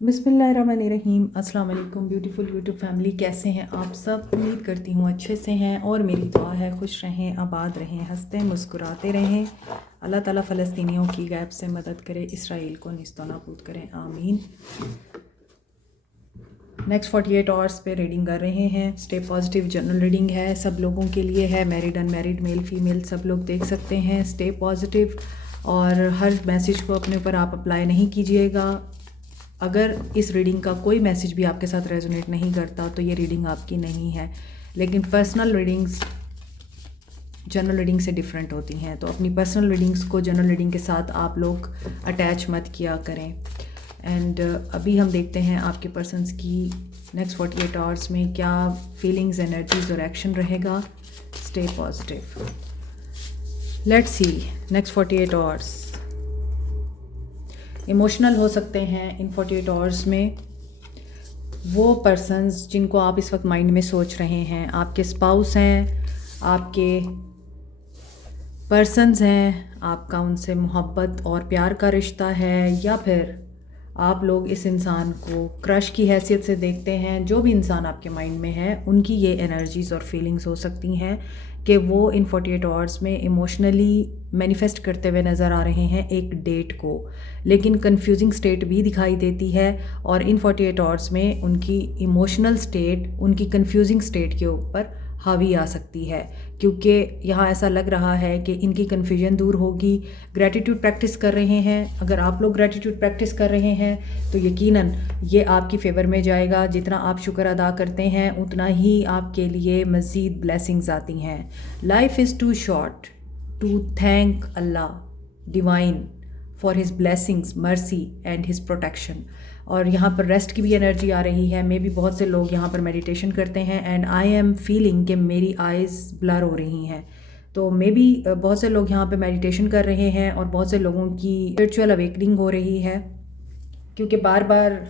बिस्मिल्लाहिर्रहमानिर्रहीम। अस्सलाम वालेकुम ब्यूटीफुल यूट्यूब फैमिली, कैसे हैं आप सब? उम्मीद करती हूँ अच्छे से हैं और मेरी दुआ है खुश रहें, आबाद रहें, हंसते मुस्कुराते रहें। अल्लाह ताला फ़लस्तीनियों की गैब से मदद करे, इसराइल को निस्तो नाबूद करें, आमीन। नेक्स्ट 48 आवर्स पे रीडिंग कर रहे हैं। स्टे पॉजिटिव जनरल रीडिंग है, सब लोगों के लिए है, मैरिड अनमैरिड मेल फीमेल सब लोग देख सकते हैं। स्टे पॉजिटिव और हर मैसेज को अपने ऊपर आप अप्लाई नहीं कीजिएगा। अगर इस रीडिंग का कोई मैसेज भी आपके साथ रेजोनेट नहीं करता तो ये रीडिंग आपकी नहीं है। लेकिन पर्सनल रीडिंग्स जनरल रीडिंग से डिफरेंट होती हैं, तो अपनी पर्सनल रीडिंग्स को जनरल रीडिंग के साथ आप लोग अटैच मत किया करें। एंड अभी हम देखते हैं आपके पर्सन्स की नेक्स्ट 48 आवर्स में क्या फीलिंग्स, एनर्जीज और एक्शन रहेगा। Stay positive. Let's see next 48 hours. Emotional हो सकते हैं इन 48 आवर्स में वो पर्सन्स जिनको आप इस वक्त माइंड में सोच रहे हैं। आपके स्पाउस हैं, आपके पर्सन्स हैं, आपका उनसे मोहब्बत और प्यार का रिश्ता है, या फिर आप लोग इस इंसान को क्रश की हैसियत से देखते हैं। जो भी इंसान आपके माइंड में है उनकी ये एनर्जीज़ और फीलिंग्स हो सकती हैं कि वो इन 48 आवर्स में इमोशनली मैनिफेस्ट करते हुए नज़र आ रहे हैं एक डेट को, लेकिन कंफ्यूजिंग स्टेट भी दिखाई देती है। और इन 48 आवर्स में उनकी इमोशनल स्टेट उनकी कंफ्यूजिंग स्टेट के ऊपर हावी आ सकती है, क्योंकि यहाँ ऐसा लग रहा है कि इनकी कन्फ्यूजन दूर होगी। ग्रैटिट्यूड प्रैक्टिस कर रहे हैं, अगर आप लोग ग्रैटिट्यूड प्रैक्टिस कर रहे हैं तो यकीनन ये आपकी फ़ेवर में जाएगा। जितना आप शुक्र अदा करते हैं उतना ही आपके लिए मज़ीद ब्लेसिंग्स आती हैं। Life is too short to thank Allah divine for his blessings, mercy and his protection. और यहाँ पर रेस्ट की भी एनर्जी आ रही है। मे भी बहुत से लोग यहाँ पर मेडिटेशन करते हैं एंड आई एम फीलिंग कि मेरी आइज़ ब्लर हो रही हैं। तो मे भी बहुत से लोग यहाँ पे मेडिटेशन कर रहे हैं और बहुत से लोगों की स्पिरिचुअल अवेकनिंग हो रही है, क्योंकि बार बार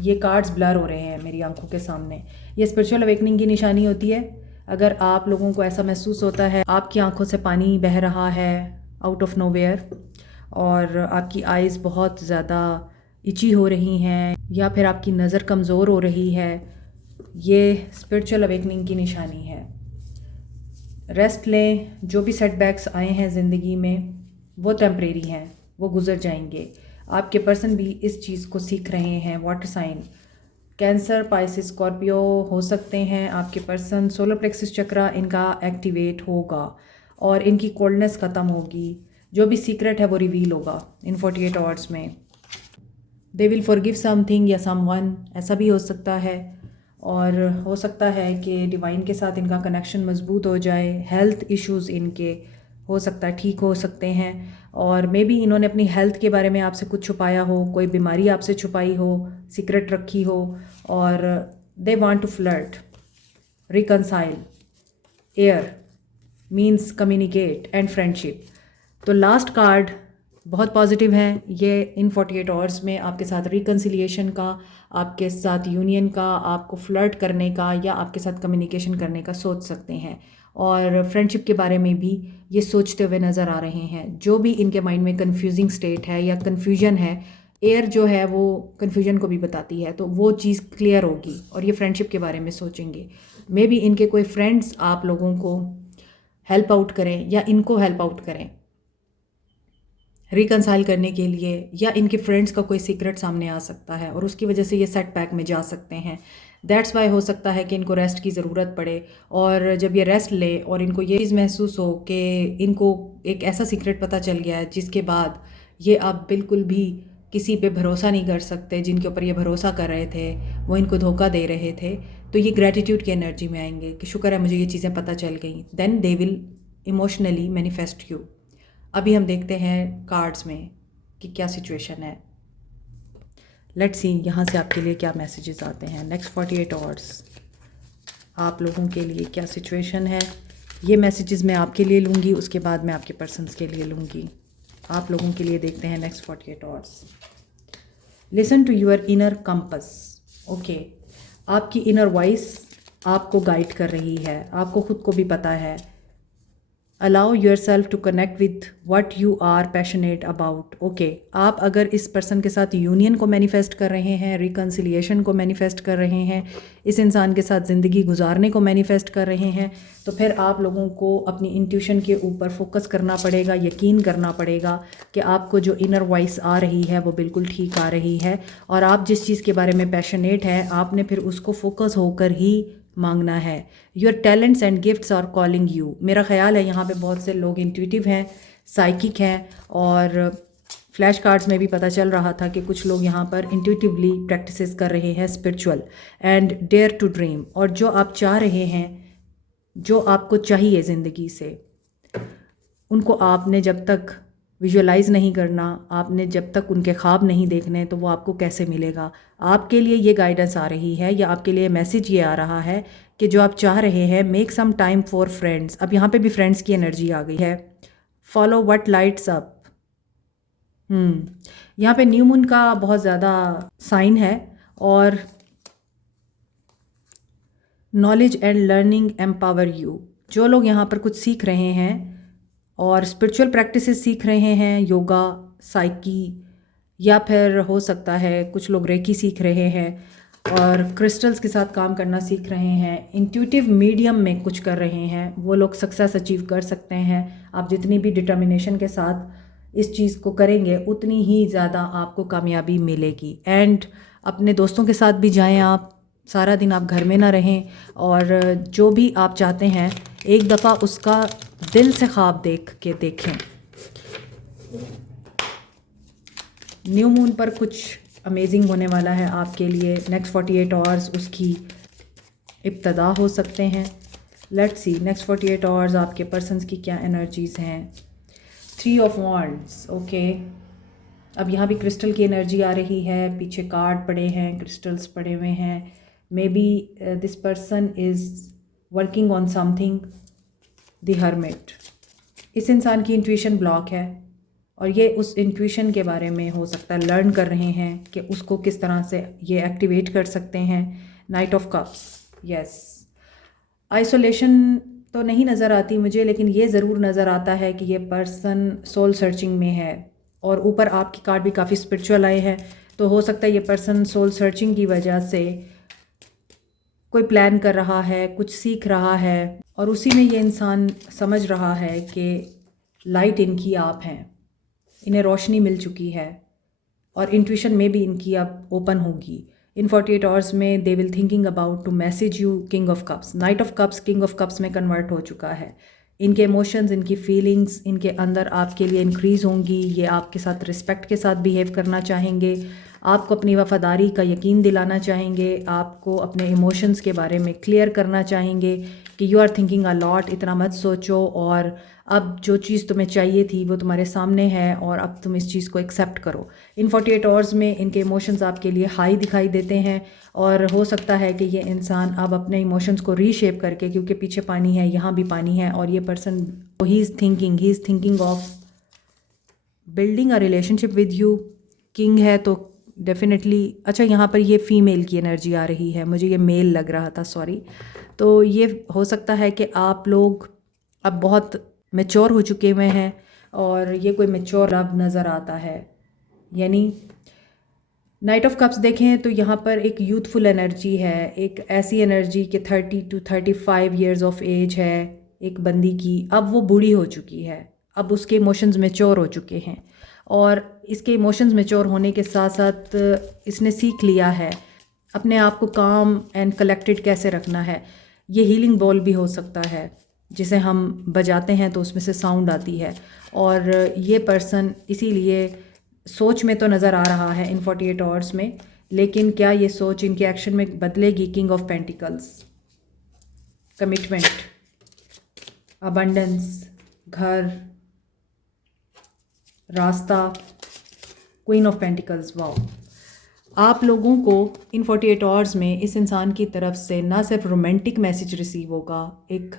ये कार्ड्स ब्लर हो रहे हैं मेरी आंखों के सामने। ये स्पिरिचुअल अवेकनिंग की निशानी होती है। अगर आप लोगों को ऐसा महसूस होता है आपकी आंखों से पानी बह रहा है आउट ऑफ नोवेयर, और आपकी आइज़ बहुत ज़्यादा इची हो रही हैं, या फिर आपकी नज़र कमज़ोर हो रही है, ये स्पिरिचुअल अवेकनिंग की निशानी है। रेस्ट लें। जो भी सेटबैक्स आए हैं ज़िंदगी में वो टेम्परेरी हैं, वो गुजर जाएंगे। आपके पर्सन भी इस चीज़ को सीख रहे हैं। Water sign cancer, Pisces, Scorpio हो सकते हैं आपके पर्सन। सोलर प्लेक्सिस चक्रा इनका एक्टिवेट होगा और इनकी कोल्डनेस ख़त्म होगी। जो भी सीक्रेट है वो रिवील होगा इन 48 आवर्स में। दे विल फॉरगिव समथिंग या समवन, ऐसा भी हो सकता है। और हो सकता है कि डिवाइन के साथ इनका कनेक्शन मजबूत हो जाए। हेल्थ इश्यूज़ इनके हो सकता है ठीक हो सकते हैं, और मे बी इन्होंने अपनी हेल्थ के बारे में आपसे कुछ छुपाया हो, कोई बीमारी आपसे छुपाई हो, सीक्रेट रखी हो, और they want to flirt, reconcile, air means communicate and friendship. तो लास्ट कार्ड बहुत पॉजिटिव हैं। ये इन 48 आवर्स में आपके साथ रिकन्सिलिएशन का, आपके साथ यूनियन का, आपको फ्लर्ट करने का या आपके साथ कम्युनिकेशन करने का सोच सकते हैं। और फ्रेंडशिप के बारे में भी ये सोचते हुए नज़र आ रहे हैं। जो भी इनके माइंड में कंफ्यूजिंग स्टेट है या कन्फ्यूजन है, एयर जो है वो कन्फ्यूजन को भी बताती है, तो वो चीज़ क्लियर होगी और ये फ्रेंडशिप के बारे में सोचेंगे। मे बी इनके कोई फ्रेंड्स आप लोगों को हेल्प आउट करें या इनको हेल्प आउट करें रिकनसाइल करने के लिए, या इनके फ्रेंड्स का कोई सीक्रेट सामने आ सकता है और उसकी वजह से ये सेटबैक में जा सकते हैं। दैट्स वाई हो सकता है कि इनको रेस्ट की ज़रूरत पड़े, और जब ये रेस्ट ले और इनको ये चीज़ महसूस हो कि इनको एक ऐसा सीक्रेट पता चल गया है जिसके बाद ये अब बिल्कुल भी किसी पे भरोसा नहीं कर सकते, जिनके ऊपर ये भरोसा कर रहे थे वो इनको धोखा दे रहे थे, तो ये ग्रैटिट्यूड की एनर्जी में आएंगे कि शुक्र है मुझे ये चीज़ें पता चल गई। Then they will emotionally manifest you. अभी हम देखते हैं कार्ड्स में कि क्या सिचुएशन है। लेट्स सी यहाँ से आपके लिए क्या मैसेजेस आते हैं। नेक्स्ट 48 आवर्स आप लोगों के लिए क्या सिचुएशन है। ये मैसेजेस मैं आपके लिए लूँगी, उसके बाद मैं आपके पर्सन्स के लिए लूँगी। आप लोगों के लिए देखते हैं next 48 hours. Listen to your inner compass. Okay, आपकी इनर वॉइस आपको गाइड कर रही है, आपको ख़ुद को भी पता है। Allow yourself to connect with what you are passionate about. Okay, आप अगर इस पर्सन के साथ यूनियन को मैनिफेस्ट कर रहे हैं, रिकन्सिलिएशन को मैनिफेस्ट कर रहे हैं, इस इंसान के साथ ज़िंदगी गुजारने को मैनिफेस्ट कर रहे हैं, तो फिर आप लोगों को अपनी इंट्यूशन के ऊपर फोकस करना पड़ेगा, यकीन करना पड़ेगा कि आपको जो इनर वॉइस आ रही है वो बिल्कुल ठीक आ रही है, और आप जिस चीज़ के बारे में पैशनेट है आपने फिर उसको फोकस होकर ही मांगना है। Your talents and gifts are calling you. मेरा ख्याल है यहाँ पे बहुत से लोग इंट्यूटिव हैं, साइकिक हैं, और फ्लैश कार्ड्स में भी पता चल रहा था कि कुछ लोग यहाँ पर इंट्यूटिवली प्रैक्टिसेस कर रहे हैं spiritual. And dare to dream, और जो आप चाह रहे हैं, जो आपको चाहिए ज़िंदगी से, उनको आपने जब तक विजुअलाइज़ नहीं करना, आपने जब तक उनके ख्वाब नहीं देखने, तो वो आपको कैसे मिलेगा। आपके लिए ये गाइडेंस आ रही है या आपके लिए मैसेज ये आ रहा है कि जो आप चाह रहे हैं, make some time for friends. अब यहाँ पे भी फ्रेंड्स की एनर्जी आ गई है। Follow what lights up. यहाँ पे न्यू मून का बहुत ज़्यादा साइन है, और knowledge and learning empower you. जो लोग यहाँ पर कुछ सीख रहे हैं और स्पिरिचुअल प्रैक्टिसेस सीख रहे हैं, योगा, साइकी, या फिर हो सकता है कुछ लोग रेकी सीख रहे हैं और क्रिस्टल्स के साथ काम करना सीख रहे हैं, इंट्यूटिव मीडियम में कुछ कर रहे हैं, वो लोग सक्सेस अचीव कर सकते हैं। आप जितनी भी डिटर्मिनेशन के साथ इस चीज़ को करेंगे उतनी ही ज़्यादा आपको कामयाबी मिलेगी। एंड अपने दोस्तों के साथ भी जाएं, आप सारा दिन आप घर में ना रहें, और जो भी आप चाहते हैं एक दफ़ा उसका दिल से ख्वाब देख के देखें। न्यू मून पर कुछ अमेजिंग होने वाला है आपके लिए। नेक्स्ट 48 आवर्स उसकी इब्तदा हो सकते हैं। लेट्स सी नेक्स्ट 48 आवर्स आपके पर्सन्स की क्या एनर्जीज़ हैं। 3 ऑफ वॉन्ड्स। ओके, अब यहाँ भी क्रिस्टल की एनर्जी आ रही है, पीछे कार्ड पड़े हैं, क्रिस्टल्स पड़े हुए हैं। May be this person is working on something. The hermit, इस इंसान की इंट्यूशन ब्लॉक है और ये उस इंट्यूशन के बारे में हो सकता है लर्न कर रहे हैं कि उसको किस तरह से ये एक्टिवेट कर सकते हैं। Night of cups, yes. Isolation तो नहीं नज़र आती मुझे, लेकिन ये ज़रूर नज़र आता है कि ये पर्सन सोल सर्चिंग में है, और ऊपर आपकी कार्ड भी काफ़ी स्पिरिचुअल आए हैं, तो हो सकता है ये पर्सन सोल सर्चिंग की वजह से कोई प्लान कर रहा है, कुछ सीख रहा है, और उसी में ये इंसान समझ रहा है कि लाइट इनकी आप हैं, इन्हें रोशनी मिल चुकी है, और इंट्यूशन में भी इनकी अब ओपन होगी। इन 48 आवर्स में they will thinking about to message you king of cups. Knight of cups king of cups में कन्वर्ट हो चुका है। इनके इमोशंस, इनकी फीलिंग्स इनके अंदर आपके लिए इंक्रीज़ होंगी। ये आपके साथ रिस्पेक्ट के साथ बिहेव करना चाहेंगे, आपको अपनी वफ़ादारी का यकीन दिलाना चाहेंगे, आपको अपने इमोशंस के बारे में क्लियर करना चाहेंगे कि you are thinking a lot, इतना मत सोचो, और अब जो चीज़ तुम्हें चाहिए थी वो तुम्हारे सामने है, और अब तुम इस चीज़ को एक्सेप्ट करो। इन 48 आवर्स में इनके इमोशंस आपके लिए हाई दिखाई देते हैं, और हो सकता है कि ये इंसान अब अपने इमोशंस को रीशेप करके, क्योंकि पीछे पानी है, यहाँ भी पानी है, और ये person he is thinking of building a relationship with you. King है तो डेफिनेटली, अच्छा यहाँ पर ये फ़ीमेल की एनर्जी आ रही है, मुझे ये मेल लग रहा था, सॉरी। तो ये हो सकता है कि आप लोग अब बहुत मैच्योर हो चुके हुए हैं, और ये कोई मैच्योर लव नज़र आता है। यानी नाइट ऑफ कप्स देखें तो यहाँ पर एक यूथफुल एनर्जी है, एक ऐसी एनर्जी कि 30 to 35 ईयर्स ऑफ एज है एक बंदी की। अब वो बूढ़ी हो चुकी है, अब उसके इमोशंस मैच्योर हो चुके हैं, और इसके इमोशंस मैच्योर होने के साथ साथ इसने सीख लिया है अपने आप को काम एंड कलेक्टेड कैसे रखना है। ये हीलिंग बॉल भी हो सकता है जिसे हम बजाते हैं तो उसमें से साउंड आती है, और ये पर्सन इसीलिए सोच में तो नज़र आ रहा है इन 48 आवर्स में, लेकिन क्या ये सोच इनके एक्शन में बदलेगी। King of pentacles, commitment, abundance, घर, रास्ता, क्वीन ऑफ पेंटिकल्स। वाओ, आप लोगों को इन 48 आवर्स में इस इंसान की तरफ से ना सिर्फ रोमांटिक मैसेज रिसीव होगा, एक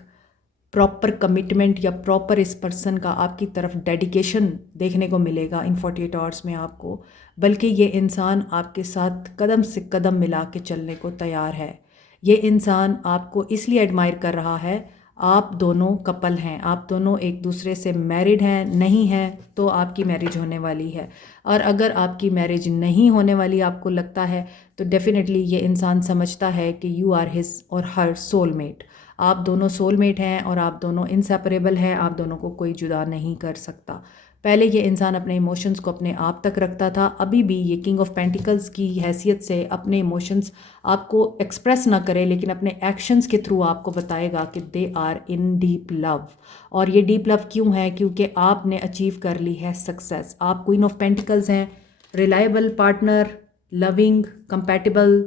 प्रॉपर कमिटमेंट या प्रॉपर इस पर्सन का आपकी तरफ डेडिकेशन देखने को मिलेगा इन 48 आवर्स में आपको, बल्कि ये इंसान आपके साथ कदम से कदम मिला के चलने को तैयार है। ये इंसान आपको इसलिए एडमायर कर रहा है, आप दोनों कपल हैं, आप दोनों एक दूसरे से मैरिड हैं, नहीं हैं तो आपकी मैरिज होने वाली है। और अगर आपकी मैरिज नहीं होने वाली आपको लगता है तो डेफिनेटली ये इंसान समझता है कि यू आर हिज और हर सोलमेट। आप दोनों सोलमेट हैं और आप दोनों इनसेपरेबल हैं, आप दोनों को कोई जुदा नहीं कर सकता। पहले ये इंसान अपने इमोशंस को अपने आप तक रखता था, अभी भी ये किंग ऑफ पेंटिकल्स की हैसियत से अपने इमोशंस आपको एक्सप्रेस ना करे लेकिन अपने एक्शंस के थ्रू आपको बताएगा कि they are in deep love. और ये डीप लव क्यों है? क्योंकि आपने अचीव कर ली है सक्सेस। आप क्वीन ऑफ पेंटिकल्स हैं, reliable partner, loving, compatible,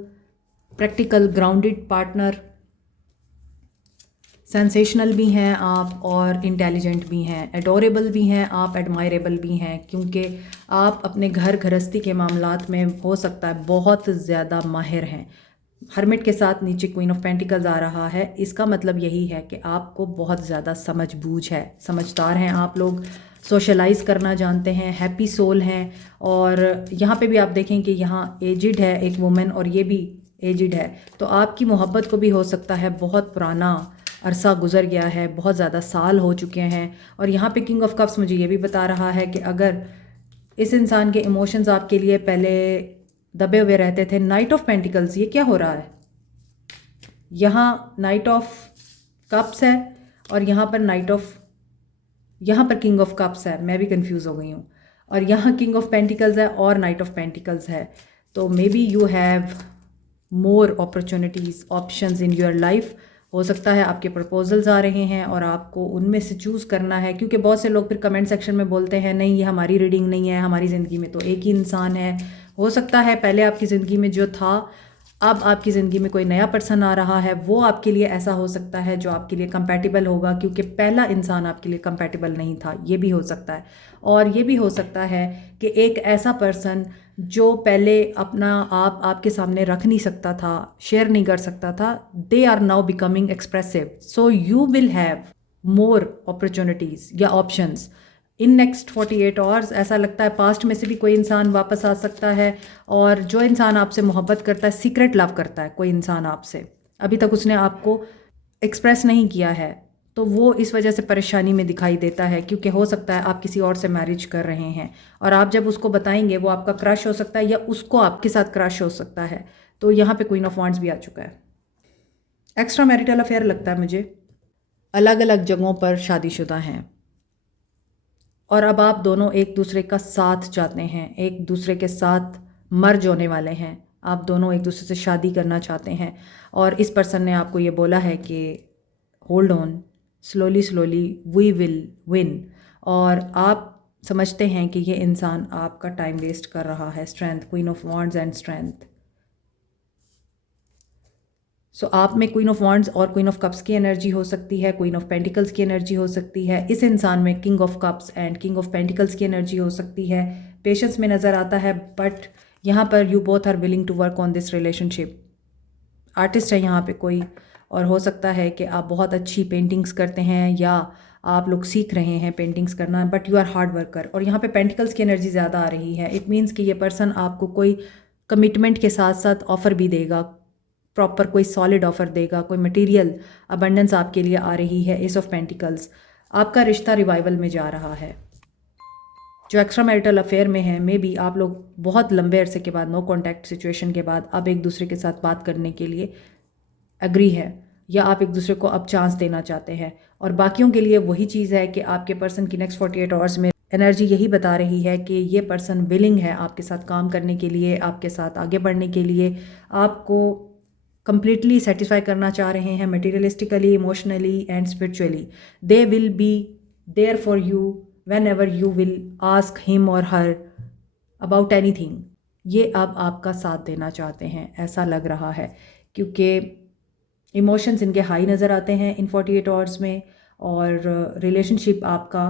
practical, grounded partner, sensational भी हैं आप और इंटेलिजेंट भी हैं, एडोरेबल भी हैं आप, एडमायरेबल भी हैं, क्योंकि आप अपने घर गृहस्थी के मामलात में हो सकता है बहुत ज़्यादा माहिर हैं। हर्मिट के साथ नीचे क्वीन ऑफ पेंटिकल्स आ रहा है, इसका मतलब यही है कि आपको बहुत ज़्यादा समझ बूझ है, समझदार हैं आप लोग, सोशलाइज करना जानते हैं, हैप्पी सोल हैं। और यहाँ पे भी आप देखें कि यहाँ एजिड है एक वुमेन और ये भी एजिड है, तो आपकी मोहब्बत को भी हो सकता है बहुत पुराना अरसा गुजर गया है, बहुत ज़्यादा साल हो चुके हैं। और यहाँ पे किंग ऑफ कप्स मुझे ये भी बता रहा है कि अगर इस इंसान के इमोशंस आपके लिए पहले दबे हुए रहते थे। नाइट ऑफ पेंटिकल्स, ये क्या हो रहा है? यहाँ नाइट ऑफ कप्स है और यहाँ पर यहाँ पर किंग ऑफ कप्स है, मैं भी कंफ्यूज हो गई हूँ। और यहाँ किंग ऑफ पेंटिकल्स है और नाइट ऑफ पेंटिकल्स है। तो may be you have more opportunities, options in your life. हो सकता है आपके प्रपोजल्स आ रहे हैं और आपको उनमें से चूज़ करना है, क्योंकि बहुत से लोग फिर कमेंट सेक्शन में बोलते हैं नहीं ये हमारी रीडिंग नहीं है, हमारी ज़िंदगी में तो एक ही इंसान है। हो सकता है पहले आपकी ज़िंदगी में जो था, अब आपकी ज़िंदगी में कोई नया पर्सन आ रहा है, वो आपके लिए ऐसा हो सकता है जो आपके लिए कंपैटिबल होगा, क्योंकि पहला इंसान आपके लिए कंपैटिबल नहीं था, ये भी हो सकता है। और ये भी हो सकता है कि एक ऐसा पर्सन जो पहले अपना आप आपके सामने रख नहीं सकता था, शेयर नहीं कर सकता था, they are now becoming expressive, so you will have more opportunities या ऑप्शंस इन नेक्स्ट 48 आवर्स। ऐसा लगता है पास्ट में से भी कोई इंसान वापस आ सकता है। और जो इंसान आपसे मोहब्बत करता है, सीक्रेट लव करता है कोई इंसान आपसे, अभी तक उसने आपको एक्सप्रेस नहीं किया है, तो वो इस वजह से परेशानी में दिखाई देता है, क्योंकि हो सकता है आप किसी और से मैरिज कर रहे हैं और आप जब उसको बताएंगे वो आपका क्रश हो सकता है या उसको आपके साथ क्रश हो सकता है। तो यहाँ पे क्वीन ऑफ वांड्स भी आ चुका है। एक्स्ट्रा मैरिटल अफेयर लगता है मुझे, अलग अलग जगहों पर शादीशुदा हैं और अब आप दोनों एक दूसरे का साथ चाहते हैं, एक दूसरे के साथ मर्ज होने वाले हैं, आप दोनों एक दूसरे से शादी करना चाहते हैं। और इस पर्सन ने आपको ये बोला है कि hold on, slowly slowly we will win. और आप समझते हैं कि ये इंसान आपका टाइम वेस्ट कर रहा है। Strength, queen of wands and strength. So आप में क्वीन ऑफ वांड्स और क्वीन ऑफ कप्स की एनर्जी हो सकती है, क्वीन ऑफ पेंटिकल्स की एनर्जी हो सकती है। इस इंसान में king of cups and king of pentacles की एनर्जी हो सकती है। पेशेंस में नज़र आता है, बट यहाँ पर you both are willing to work on this relationship. Artist है यहाँ पे कोई, और हो सकता है कि आप बहुत अच्छी पेंटिंग्स करते हैं या आप लोग सीख रहे हैं पेंटिंग्स करना, but you are hard worker. और यहाँ पे पेंटिकल्स की एनर्जी ज़्यादा आ रही है। इट मीन्स कि ये पर्सन आपको कोई कमिटमेंट के साथ साथ ऑफ़र भी देगा, प्रॉपर कोई सॉलिड ऑफ़र देगा, कोई मटेरियल अबंडेंस आपके लिए आ रही है। एस ऑफ पेंटिकल्स, आपका रिश्ता रिवाइवल में जा रहा है। जो एक्स्ट्रा मैरिटल अफेयर में है, मे बी आप लोग बहुत लंबे अरसे के बाद, नो कॉन्टैक्ट सिचुएशन के बाद अब एक दूसरे के साथ बात करने के लिए एग्री है, या आप एक दूसरे को अब चांस देना चाहते हैं। और बाकियों के लिए वही चीज़ है कि आपके पर्सन की नेक्स्ट 48 आवर्स में एनर्जी यही बता रही है कि ये पर्सन विलिंग है आपके साथ काम करने के लिए, आपके साथ आगे बढ़ने के लिए, आपको कंप्लीटली सेटिस्फाई करना चाह रहे हैं materialistically, emotionally and spiritually. They will be there for you whenever you will ask him और हर अबाउट एनीथिंग। ये अब आपका साथ देना चाहते हैं, ऐसा लग रहा है, क्योंकि इमोशंस इनके हाई नज़र आते हैं इन 48 आवर्स में, और रिलेशनशिप आपका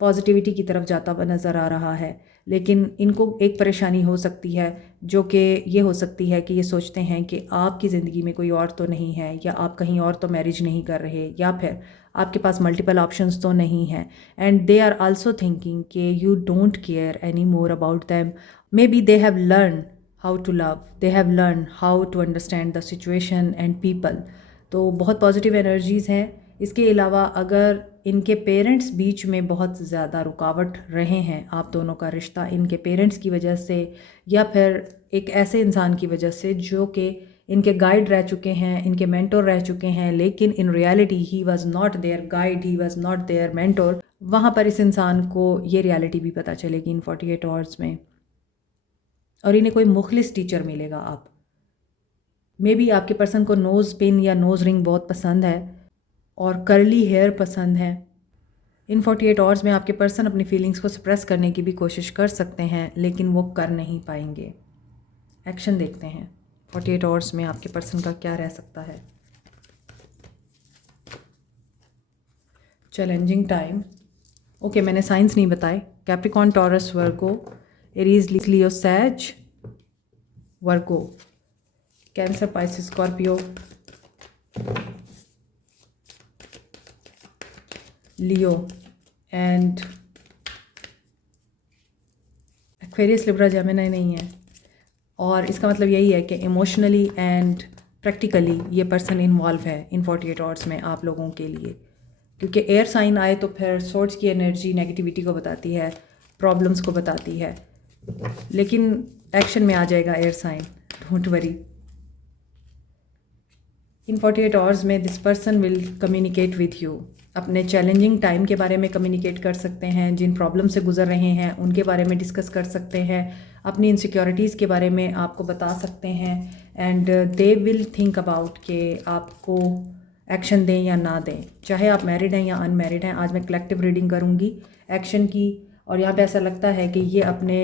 पॉजिटिविटी की तरफ जाता हुआ नज़र आ रहा है। लेकिन इनको एक परेशानी हो सकती है, जो कि ये हो सकती है कि ये सोचते हैं कि आपकी ज़िंदगी में कोई और तो नहीं है, या आप कहीं और तो मैरिज नहीं कर रहे, या फिर आपके पास मल्टीपल ऑप्शंस तो नहीं हैं। And they are also thinking कि you don't care any more about them. Maybe they have learn how to love, they have learn how to understand the situation and people. तो बहुत positive energies हैं। इसके अलावा अगर इनके parents बीच में बहुत ज़्यादा रुकावट रहे हैं, आप दोनों का रिश्ता इनके पेरेंट्स की वजह से या फिर एक ऐसे इंसान की वजह से जो कि इनके गाइड रह चुके हैं, इनके मेंटोर रह चुके हैं, लेकिन in reality he was not their guide, he was not their mentor, वहाँ पर इस इंसान को ये रियलिटी भी पता चलेगी इन 48 आवर्स में। और इन्हें कोई मुखलिस टीचर मिलेगा। आप मे बी आपके पर्सन को नोज़ पिन या नोज़ रिंग बहुत पसंद है और कर्ली हेयर पसंद है। इन 48 आवर्स में आपके पर्सन अपनी फीलिंग्स को सप्रेस करने की भी कोशिश कर सकते हैं, लेकिन वो कर नहीं पाएंगे। एक्शन देखते हैं 48 आवर्स में आपके पर्सन का क्या रह सकता है। चैलेंजिंग टाइम, ओके मैंने साइंस नहीं बताए। Capricorn, Taurus, Virgo, Aries, Leo, Sag, Virgo, Cancer, Pisces, Scorpio, Leo and Aquarius, Libra, Gemini नहीं है। और इसका मतलब यही है कि इमोशनली एंड प्रैक्टिकली ये पर्सन इन्वॉल्व है इन 48 आवर्स में आप लोगों के लिए, क्योंकि एयर साइन आए तो फिर सोर्स की एनर्जी नेगेटिविटी को बताती है, प्रॉब्लम्स को बताती है, लेकिन एक्शन में आ जाएगा air sign, don't worry. In 48 hours में this person will communicate with you, अपने चैलेंजिंग टाइम के बारे में कम्युनिकेट कर सकते हैं, जिन प्रॉब्लम से गुजर रहे हैं उनके बारे में डिस्कस कर सकते हैं, अपनी इनसिक्योरिटीज़ के बारे में आपको बता सकते हैं, and they will think about कि आपको एक्शन दें या ना दें, चाहे आप मैरिड हैं या अनमैरिड हैं। आज मैं कलेक्टिव रीडिंग करूँगी एक्शन की, और यहाँ पे ऐसा लगता है कि ये अपने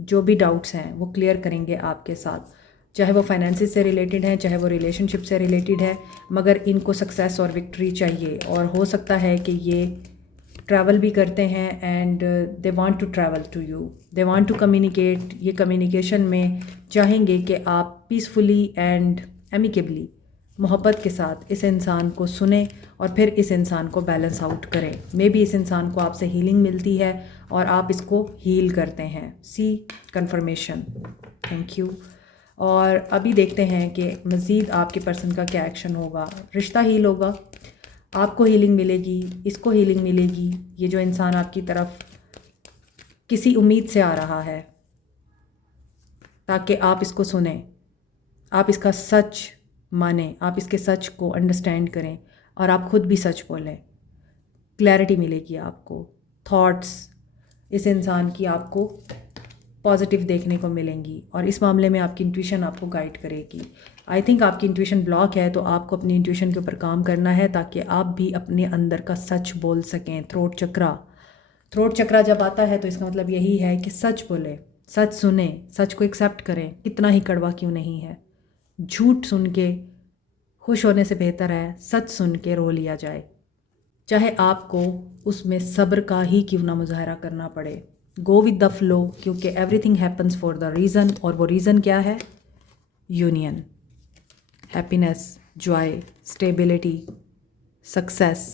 जो भी डाउट्स हैं वो क्लियर करेंगे आपके साथ, चाहे वो फाइनेंसिस से रिलेटेड है, चाहे वो रिलेशनशिप से रिलेटेड है, मगर इनको सक्सेस और विक्ट्री चाहिए। और हो सकता है कि ये ट्रैवल भी करते हैं and they want to travel to you, they want to communicate. ये कम्युनिकेशन में चाहेंगे कि आप पीसफुली एंड एमिकेबली, मोहब्बत के साथ इस इंसान को सुने और फिर इस इंसान को बैलेंस आउट करें। मे बी इस इंसान को आपसे हीलिंग मिलती है और आप इसको हील करते हैं। सी कन्फर्मेशन, थैंक यू। और अभी देखते हैं कि मज़ीद आपके पर्सन का क्या एक्शन होगा। रिश्ता हील होगा, आपको हीलिंग मिलेगी, इसको हीलिंग मिलेगी। ये जो इंसान आपकी तरफ किसी उम्मीद से आ रहा है ताकि आप इसको सुने, आप इसका सच माने, आप इसके सच को अंडरस्टैंड करें और आप खुद भी सच बोलें। क्लैरिटी मिलेगी आपको, थॉट्स इस इंसान की आपको पॉजिटिव देखने को मिलेंगी और इस मामले में आपकी इंट्यूशन आपको गाइड करेगी। आई थिंक आपकी इंट्यूशन ब्लॉक है, तो आपको अपनी इंट्यूशन के ऊपर काम करना है ताकि आप भी अपने अंदर का सच बोल सकें। थ्रोट चक्रा जब आता है तो इसका मतलब यही है कि सच बोले, सच सुने, सच को एक्सेप्ट करें, कितना ही कड़वा क्यों नहीं है। झूठ सुन के खुश होने से बेहतर है सच सुन के रो लिया जाए, चाहे आपको उसमें सब्र का ही क्यों ना मुजाहरा करना पड़े। गो विद द फ्लो, क्योंकि everything happens for the reason, और वो रीज़न क्या है? Union, happiness, Joy, stability, success.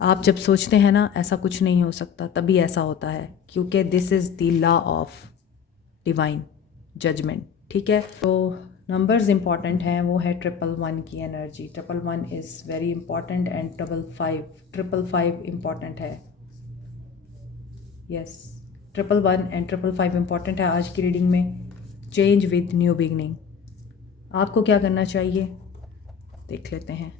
आप जब सोचते हैं ना ऐसा कुछ नहीं हो सकता, तभी ऐसा होता है, क्योंकि this is the law of divine judgement. ठीक है, तो नंबर्स इंपॉर्टेंट हैं, वो है 111 की energy. 111 is very important and 555 important है। यस, 111 एंड 555 इंपॉर्टेंट है आज की रीडिंग में। चेंज विद न्यू बिगनिंग, आपको क्या करना चाहिए देख लेते हैं।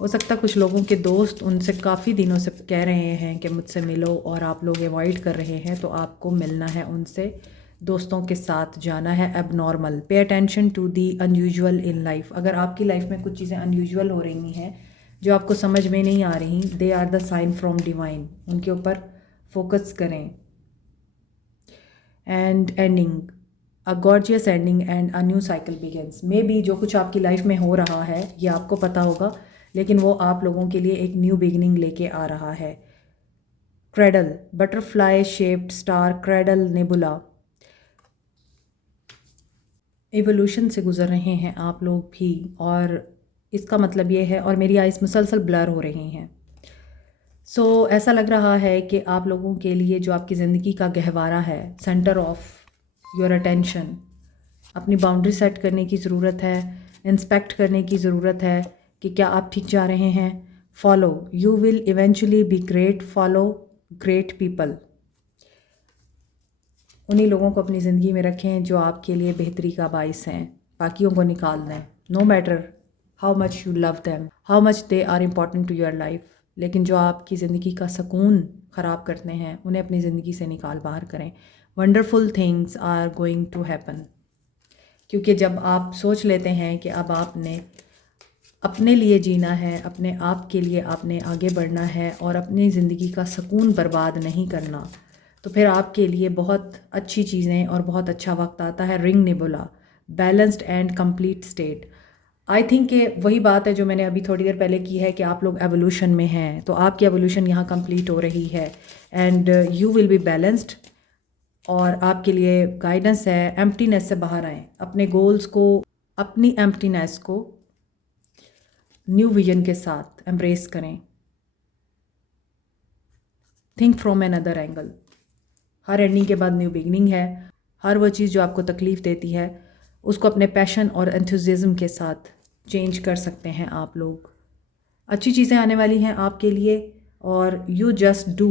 हो सकता है कुछ लोगों के दोस्त उनसे काफ़ी दिनों से कह रहे हैं कि मुझसे मिलो, और आप लोग अवॉइड कर रहे हैं, तो आपको मिलना है उनसे, दोस्तों के साथ जाना है। Abnormal, pay attention to the unusual in life. अगर आपकी लाइफ में कुछ चीज़ें अनयूजुअल हो रही हैं जो आपको समझ में नहीं आ रही, they are the sign from divine, उनके ऊपर फोकस करें। And ending, a gorgeous ending and a new cycle begins. Maybe जो कुछ आपकी लाइफ में हो रहा है ये आपको पता होगा, लेकिन वो आप लोगों के लिए एक न्यू बिगिनिंग लेके आ रहा है। Cradle, butterfly shaped star, cradle nebula. Evolution से गुजर रहे हैं आप लोग भी, और इसका मतलब ये है, और मेरी आइज़ मुसलसल ब्लर हो रही हैं। सो ऐसा लग रहा है कि आप लोगों के लिए जो आपकी ज़िंदगी का गहवारा है, सेंटर ऑफ योर अटेंशन, अपनी बाउंड्री सेट करने की ज़रूरत है। इंस्पेक्ट करने की ज़रूरत है कि क्या आप ठीक जा रहे हैं। Follow, you will eventually be great. Follow great people. उन्हीं लोगों को अपनी ज़िंदगी में रखें जो आपके लिए बेहतरी का बाइस हैं। बाकियों को निकाल दें, no matter how much you love them, how much they are important to your life. लेकिन जो आपकी ज़िंदगी का सुकून ख़राब करते हैं उन्हें अपनी ज़िंदगी से निकाल बाहर करें। Wonderful things are going to happen. क्योंकि जब आप सोच लेते हैं कि अब आपने अपने लिए जीना है, अपने आप के लिए आपने आगे बढ़ना है और अपनी ज़िंदगी का सुकून बर्बाद नहीं करना, तो फिर आपके लिए बहुत अच्छी चीज़ें और बहुत अच्छा वक्त आता है। Ring nebula, balanced and complete state. I think कि वही बात है जो मैंने अभी थोड़ी देर पहले की है कि आप लोग एवोल्यूशन में हैं, तो आपकी एवोल्यूशन यहाँ कंप्लीट हो रही है and you will be balanced. और आपके लिए गाइडेंस है एम्प्टीनेस से बाहर आएँ, अपने गोल्स को, अपनी एम्प्टीनेस को न्यू विजन के साथ एम्ब्रेस करें। Think from another angle. हर एंडिंग के बाद न्यू बिगनिंग है। हर वो चीज़ जो आपको तकलीफ़ देती है उसको अपने पैशन और एंथुसिज्म के साथ चेंज कर सकते हैं आप लोग। अच्छी चीज़ें आने वाली हैं आपके लिए और you just do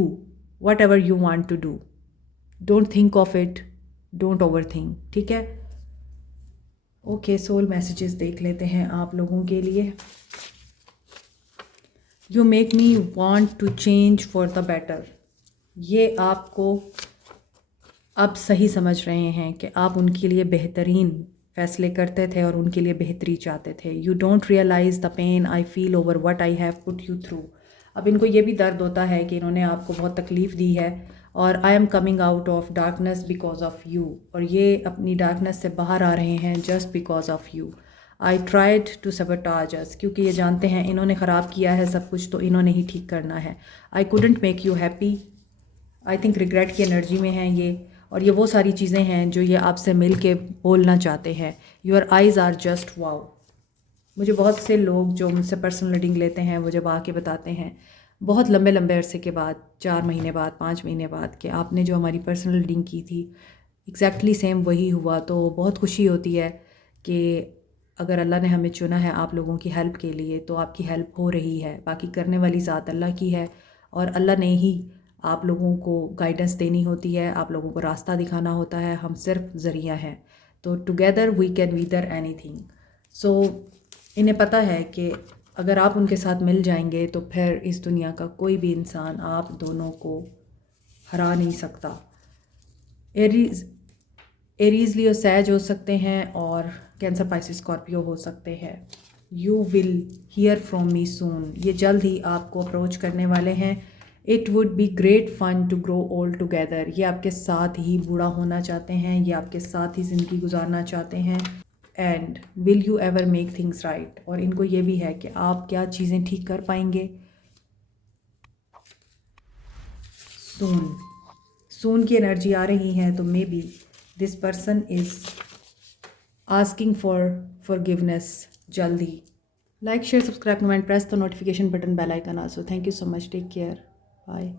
whatever you want to do. Don't think of it, don't overthink, ठीक है। ओके, सोल मैसेजेस देख लेते हैं आप लोगों के लिए। You make me want to change for the better. ये आपको अब सही समझ रहे हैं कि आप उनके लिए बेहतरीन फ़ैसले करते थे और उनके लिए बेहतरी चाहते थे। You don't realize the pain I feel over what I have put you through. अब इनको ये भी दर्द होता है कि इन्होंने आपको बहुत तकलीफ़ दी है और I am coming out of darkness because of you. और ये अपनी डार्कनेस से बाहर आ रहे हैं just because of you. I tried to sabotage us, क्योंकि ये जानते हैं इन्होंने ख़राब किया है सब कुछ तो इन्होंने ही ठीक करना है। I couldn't make you happy. I think regret की एनर्जी में हैं ये, और ये वो सारी चीज़ें हैं जो ये आपसे मिल के बोलना चाहते हैं। Your eyes are just wow. मुझे बहुत से लोग जो मुझसे पर्सनल रीडिंग लेते हैं वो जब आके बताते हैं बहुत लंबे लंबे अरसे के बाद, 4 महीने बाद, 5 महीने बाद, कि आपने जो हमारी पर्सनल रीडिंग की थी एग्जैक्टली सेम वही हुआ। तो बहुत खुशी होती है कि अगर अल्लाह ने हमें चुना है आप लोगों की हेल्प के लिए तो आपकी हेल्प हो रही है। बाकी करने वाली ज़ात अल्लाह की है और अल्लाह ने ही आप लोगों को गाइडेंस देनी होती है, आप लोगों को रास्ता दिखाना होता है। हम सिर्फ ज़रिया हैं। तो together we can weather anything. So इन्हें पता है कि अगर आप उनके साथ मिल जाएंगे तो फिर इस दुनिया का कोई भी इंसान आप दोनों को हरा नहीं सकता। एरीज लियो सैज हो सकते हैं और कैंसर पाइसिस स्कॉर्पियो हो सकते हैं। You will hear from me soon. ये जल्द ही आपको अप्रोच करने वाले हैं। It would be great fun to grow old together. ये आपके साथ ही बूढ़ा होना चाहते हैं, ये आपके साथ ही ज़िंदगी गुजारना चाहते हैं। And will you ever make things right. और इनको ये भी है कि आप क्या चीज़ें ठीक कर पाएंगे सून। सून की एनर्जी आ रही है तो maybe this person is asking for forgiveness जल्द ही। Like, share, subscribe, comment, press the notification button, bell icon also. Thank you so much, take care, bye.